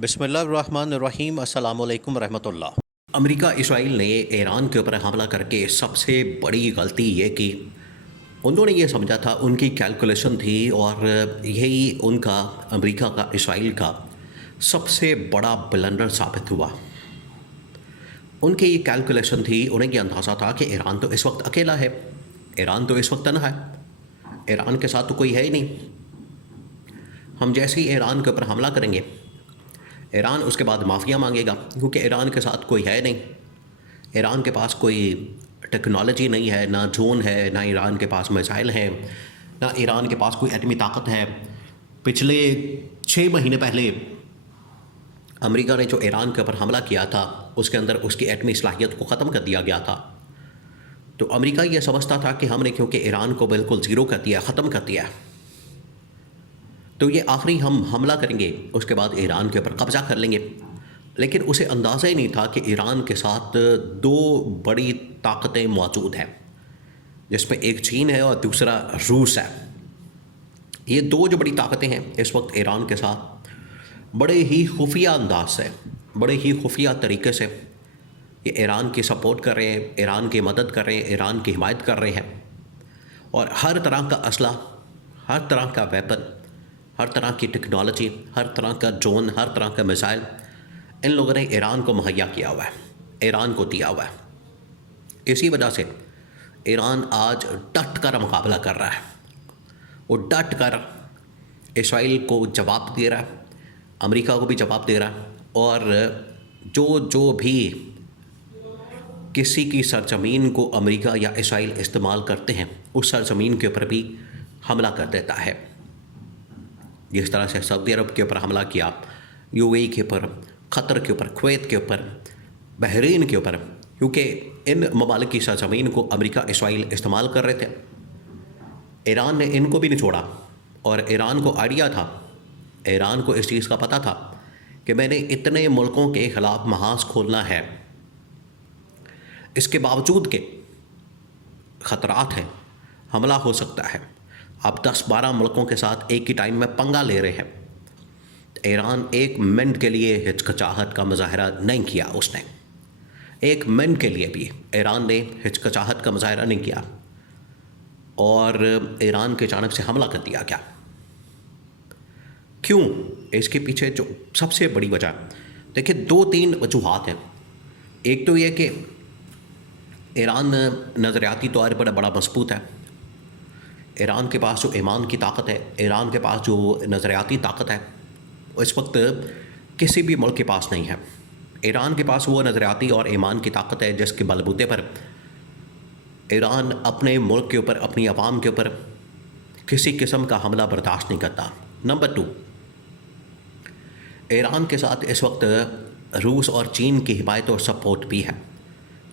बिस्मिल्लाहिर्रहमानिर्रहीम अस्सलामुअलैकुम रहमतुल्लाह। अमेरिका इसराइल ने ईरान के ऊपर हमला करके सबसे बड़ी गलती ये की, उन्होंने ये समझा था, उनकी कैलकुलेशन थी और यही उनका अमेरिका का इसराइल का सबसे बड़ा ब्लंडर साबित हुआ। उनकी ये कैलकुलेशन थी, उन्हें ये अंदाज़ा था कि ईरान तो इस वक्त अकेला है, ईरान तो इस वक्त तन्हा है, ईरान के साथ तो कोई है ही नहीं। हम जैसे ही ईरान के ऊपर हमला करेंगे, ईरान उसके बाद माफ़िया मांगेगा, क्योंकि ईरान के साथ कोई है नहीं, ईरान के पास कोई टेक्नोलॉजी नहीं है, ना ड्रोन है, ना ईरान के पास मिसाइल हैं, ना ईरान के पास कोई एटमी ताकत है। पिछले 6 महीने पहले अमेरिका ने जो ईरान के ऊपर हमला किया था, उसके अंदर उसकी एटमी सलाहियत को ख़त्म कर दिया गया था। तो अमेरिका ये समझता था कि हमने क्योंकि ईरान को बिल्कुल ज़ीरो कर दिया, ख़त्म कर दिया, तो ये आखिरी हम हमला करेंगे, उसके बाद ईरान के ऊपर कब्ज़ा कर लेंगे। लेकिन उसे अंदाज़ा ही नहीं था कि ईरान के साथ 2 बड़ी ताकतें मौजूद हैं, जिसमें एक चीन है और दूसरा रूस है। ये 2 जो बड़ी ताकतें हैं इस वक्त ईरान के साथ बड़े ही खुफिया अंदाज से, बड़े ही खुफिया तरीके से ये ईरान की सपोर्ट कर रहे हैं, ईरान की मदद कर रहे हैं, ईरान की हिमायत कर रहे हैं। और हर तरह का असला, हर तरह का वेपन, हर तरह की टेक्नोलॉजी, हर तरह का ड्रोन, हर तरह का मिसाइल इन लोगों ने ईरान को मुहैया किया हुआ है, ईरान को दिया हुआ है। इसी वजह से ईरान आज डट कर मुकाबला कर रहा है, वो डट कर इसराइल को जवाब दे रहा है, अमेरिका को भी जवाब दे रहा है, और जो भी किसी की सरजमीन को अमेरिका या इसराइल इस्तेमाल करते हैं, उस सरजमीन के ऊपर भी हमला कर देता है। जिस तरह से सऊदी अरब के ऊपर हमला किया, यूएई के ऊपर, क़तर के ऊपर, कुवैत के ऊपर, बहरीन के ऊपर, क्योंकि इन ममालिक की सरजमीन को अमेरिका इसराइल इस्तेमाल कर रहे थे। ईरान ने इनको भी नहीं छोड़ा, और ईरान को आइडिया था, ईरान को इस चीज़ का पता था कि मैंने इतने मुल्कों के ख़िलाफ़ महाज खोलना है, इसके बावजूद के ख़तरात हैं, हमला हो सकता है। आप 10-12 मुल्कों के साथ एक ही टाइम में पंगा ले रहे हैं। ईरान एक मिनट के लिए हिचकिचाहट का मुजाहरा नहीं किया, उसने एक मिनट के लिए भी ईरान ने हिचकिचाहट का मुजाहरा नहीं किया, और ईरान के अचानक से हमला कर दिया गया। क्यों? इसके पीछे जो सबसे बड़ी वजह, देखिए 2-3 वजूहात हैं। एक तो ये कि ईरान नज़रियाती तौर पर बड़ा मजबूत है, ईरान के पास जो ईमान की ताकत है, ईरान के पास जो नज़रियाती ताकत है, वो इस वक्त किसी भी मुल्क के पास नहीं है। ईरान के पास वो नज़रियाती और ईमान की ताकत है जिसके बलबूते पर ईरान अपने मुल्क के ऊपर, अपनी आवाम के ऊपर किसी किस्म का हमला बर्दाश्त नहीं करता। नंबर 2, ईरान के साथ इस वक्त रूस और चीन की हिमायत और सपोर्ट भी है।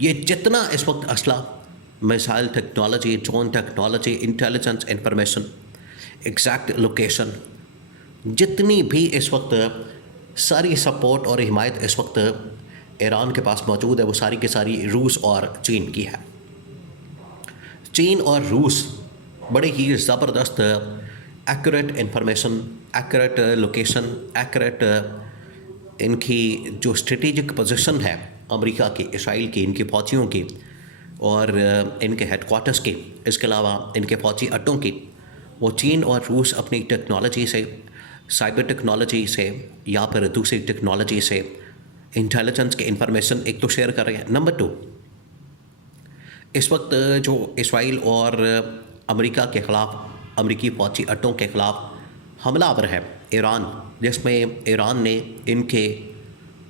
ये जितना इस वक्त असला, missile technology, drone technology, intelligence information, exact location, जितनी भी इस वक्त सारी सपोर्ट और हिमायत इस वक्त ईरान के पास मौजूद है, वो सारी की सारी रूस और चीन की है। चीन और रूस बड़े ही ज़बरदस्त accurate information, accurate location, accurate इनकी जो स्ट्रेटेजिक पोजीशन है अमेरिका की, इसराइल की, इनकी फौजियों की और इनके हेडक्वार्टर्स की, इसके अलावा इनके फौजी अड्डों की, वो चीन और रूस अपनी टेक्नोलॉजी से, साइबर टेक्नोलॉजी से या फिर दूसरी टेक्नोलॉजी से इंटेलिजेंस के इंफॉर्मेशन एक तो शेयर कर रहे हैं। नंबर 2, इस वक्त जो इसराइल और अमेरिका के ख़िलाफ़, अमेरिकी फौजी अड्डों के ख़िलाफ़ हमलावर है ईरान, जिसमें ईरान ने इनके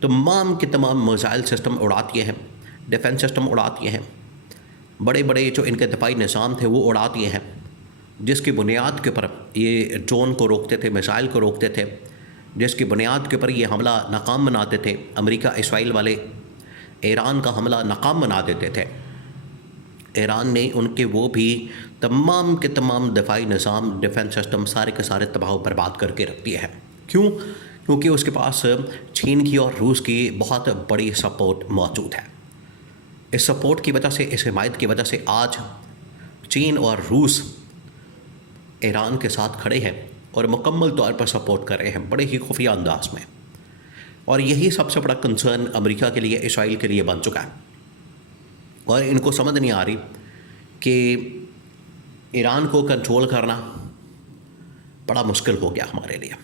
तमाम के तमाम मिसाइल सिस्टम उड़ा दिए हैं, डिफेंस सिस्टम उड़ा दिए हैं, बड़े बड़े जो इनके दफाई निज़ाम थे वो उड़ा दिए हैं, जिसकी बुनियाद के ऊपर ये ड्रोन को रोकते थे, मिसाइल को रोकते थे, जिसकी बुनियाद के ऊपर ये हमला नाकाम बनाते थे। अमेरिका इसराइल वाले ईरान का हमला नाकाम बना देते थे। ईरान ने उनके वो भी तमाम के तमाम दफाई निज़ाम, डिफेंस सिस्टम सारे के सारे तबाह बर्बाद करके रख दिए हैं। क्यों? क्योंकि उसके पास चीन की और रूस की बहुत बड़ी सपोर्ट मौजूद है। इस सपोर्ट की वजह से, इस हिमायत की वजह से आज चीन और रूस ईरान के साथ खड़े हैं और मुकम्मल तौर पर सपोर्ट कर रहे हैं, बड़े ही खुफिया अंदाज में। और यही सबसे बड़ा कंसर्न अमेरिका के लिए, इसराइल के लिए बन चुका है। और इनको समझ नहीं आ रही कि ईरान को कंट्रोल करना बड़ा मुश्किल हो गया हमारे लिए।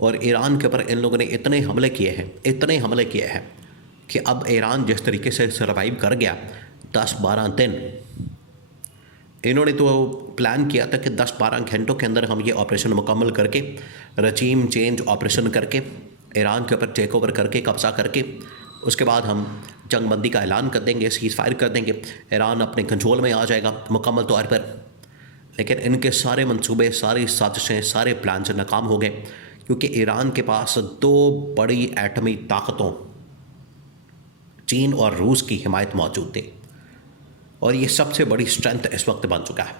और ईरान के ऊपर इन लोगों ने इतने हमले किए हैं कि अब ईरान जिस तरीके से सर्वाइव कर गया 10-12 दिन, इन्होंने तो प्लान किया था कि 10-12 घंटों के अंदर हम ये ऑपरेशन मुकम्मल करके, रजीम चेंज ऑपरेशन करके, ईरान के ऊपर टेक ओवर करके, कब्ज़ा करके, उसके बाद हम जंगबंदी का ऐलान कर देंगे, सीज़ फायर कर देंगे, ईरान अपने कंट्रोल में आ जाएगा मुकम्मल तौर पर। लेकिन इनके सारे मंसूबे, सारी साजिशें, सारे प्लान से नाकाम हो गए, क्योंकि ईरान के पास 2 बड़ी एटमी ताकतों, चीन और रूस की हिमायत मौजूद थी। और ये सबसे बड़ी स्ट्रेंथ इस वक्त बन चुका है,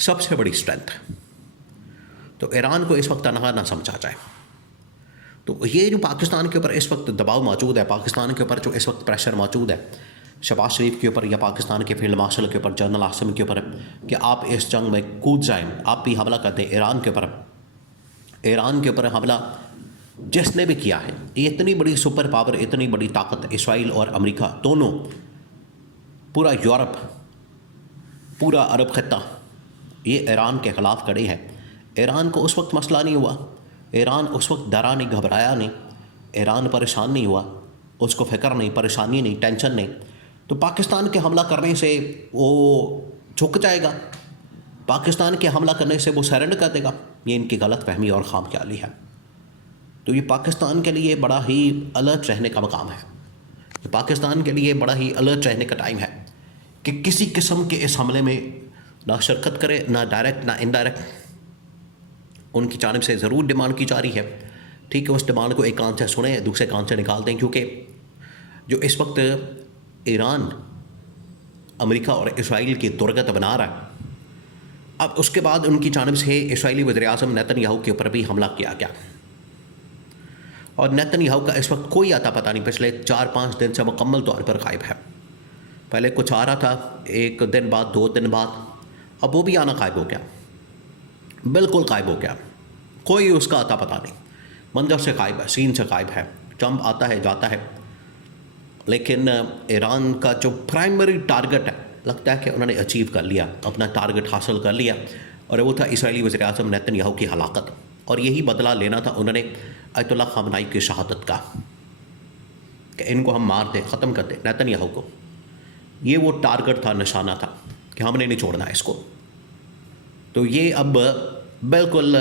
सबसे बड़ी स्ट्रेंथ। तो ईरान को इस वक्त ना समझा जाए। तो ये जो पाकिस्तान के ऊपर इस वक्त दबाव मौजूद है, पाकिस्तान के ऊपर जो इस वक्त प्रेशर मौजूद है, शहबाज शरीफ के ऊपर या पाकिस्तान के फील्ड मार्शल के ऊपर, जनरल आसिम के ऊपर, कि आप इस जंग में कूद जाएं, आप भी हमला कर दें ईरान के ऊपर। ईरान के ऊपर हमला जिसने भी किया है, ये इतनी बड़ी सुपर पावर, इतनी बड़ी ताकत, इसराइल और अमेरिका दोनों, पूरा यूरोप, पूरा अरब खत्ता, ये ईरान के ख़िलाफ़ खड़े हैं। ईरान को उस वक्त मसला नहीं हुआ, ईरान उस वक्त डरा नहीं, घबराया नहीं, ईरान परेशान नहीं हुआ, उसको फ़िक्र नहीं, परेशानी नहीं, टेंशन नहीं। तो पाकिस्तान के हमला करने से वो झुक जाएगा, पाकिस्तान के हमला करने से वो सरेंडर कर देगा, ये इनकी गलत फहमी और खामख्याली है। तो ये पाकिस्तान के लिए बड़ा ही अलर्ट रहने का मकाम है, पाकिस्तान के लिए बड़ा ही अलर्ट रहने का टाइम है कि किसी किस्म के इस हमले में ना शिरकत करे, ना डायरेक्ट ना इनडायरेक्ट। उनकी जानिब से ज़रूर डिमांड की जा रही है, ठीक है, उस डिमांड को एक कान से सुने, दूसरे कान से निकाल दें, क्योंकि जो इस वक्त ईरान अमेरिका और इसराइल की दुर्गत बना रहा है, अब उसके बाद उनकी जानिब से इसराइली वज़ीर-ए-आज़म नेतन्याहू के ऊपर भी हमला किया गया। और नेतन्याहू का इस वक्त कोई आता पता नहीं, पिछले 4-5 दिन से मुकम्मल तौर पर गायब है। पहले कुछ आ रहा था, 1 दिन बाद, 2 दिन बाद, अब वो भी आना गायब हो गया, बिल्कुल गायब हो गया, कोई उसका आता पता नहीं, मंजर से गायब है, सीन से गायब है। ट्रंप आता है, जाता है, लेकिन ईरान का जो प्राइमरी टारगेट है, लगता है कि उन्होंने अचीव कर लिया, अपना टारगेट हासिल कर लिया, और वो था इसराइली वज़ीर-ए-आज़म नेतन्याहू की हलाकत। और यही बदला लेना था उन्होंने अयतुल्लाह ख़ामनेई की शहादत का, कि इनको हम मार दें, ख़त्म कर दें नेतन्याहू को। ये वो टारगेट था, निशाना था कि हमने नहीं छोड़ना इसको। तो ये अब बिल्कुल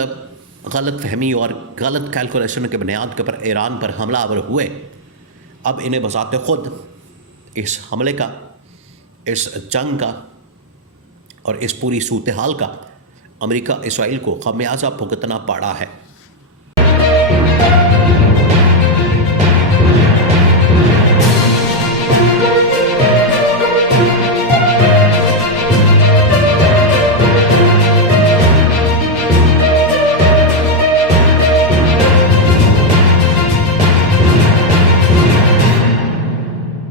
गलत फहमी और गलत कैलकुलेशन के बुनियाद के ऊपर ईरान पर हमलावर हुए। अब इन्हें बज़ाते ख़ुद इस हमले का, इस जंग का और इस पूरी सूरत हाल का अमेरिका इसराइल को ख़मियाज़ा भुगतना पड़ा है।